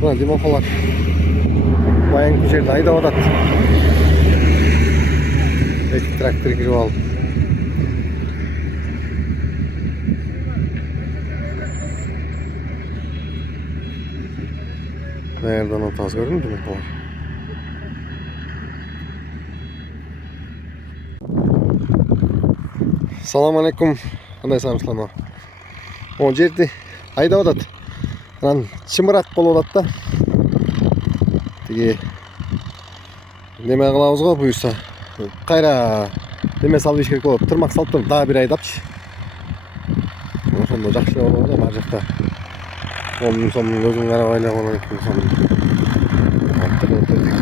Buna Dimokolar bayan жерде айдап атат. Эки трактор кирип алып. Nereden ataz gördün mü Dimokolar? Assalamu alaikum. Qanday sanırsızlar? O жерде айдап атат. Анан чымырат болуп атат да. Тиги неме кылабыз го буюрса. Кайра неме салып керек болот. Тырмак салып туруп дагы бир айдапчы. Ошондо жакшы болот да ар жакта. Сомдун өзүң карап айлап экен сомдун.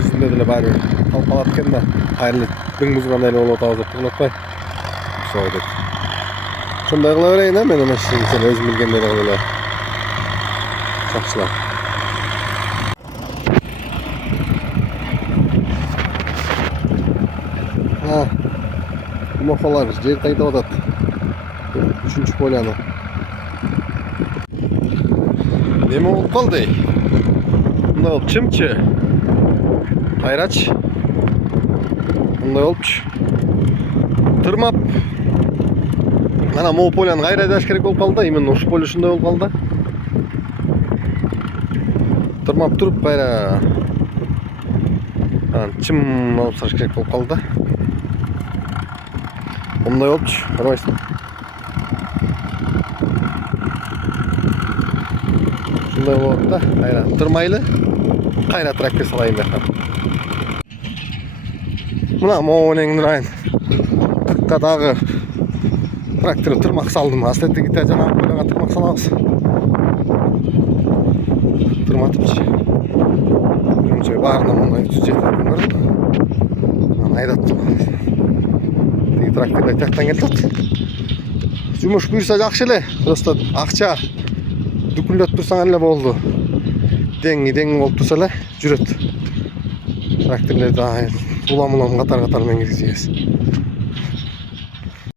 Үстүндө деле баары талкалап экен да. Кайрылы дың музгандай эле болуп атабыз деп кылатпай. Ошо деп. Ошондой кыла берейин да мен анан сен өзүм билгендей кылып эле. Жакшылап. Dimokolar жерди айдап атат. 3-чү поляны. Неме болуп калды? Мындай болуп чымчы. Кайрач. Мындай болупчу. Тырмап. Ana могу поляны кайра айдаш керек болуп калды да. Именно ушу поле ушундай болуп калды. Тырмап туруп кайра чым алып сарыш керек болуп калды да. Мындай болупчу. Карабайсың. Ушундай болот да. Кайра тырмайлы. Кайра трактор салайын деп атам. Мына могу менен турайын. Тыкка дагы трактор тырмак салдым. Астетте жана полага тырмак салабыз. Тырматыпчы. Бірінші барына мұнай жетіп көрдім. Айдап Тиги тракторда тияктан келтат. Жумуш буюрса жакшы эле. Просто акча дүкүлдөп турсаң эле болду. Дең болуп турса эле жүрөт. Тракторлорду улам катар менен киргизебиз.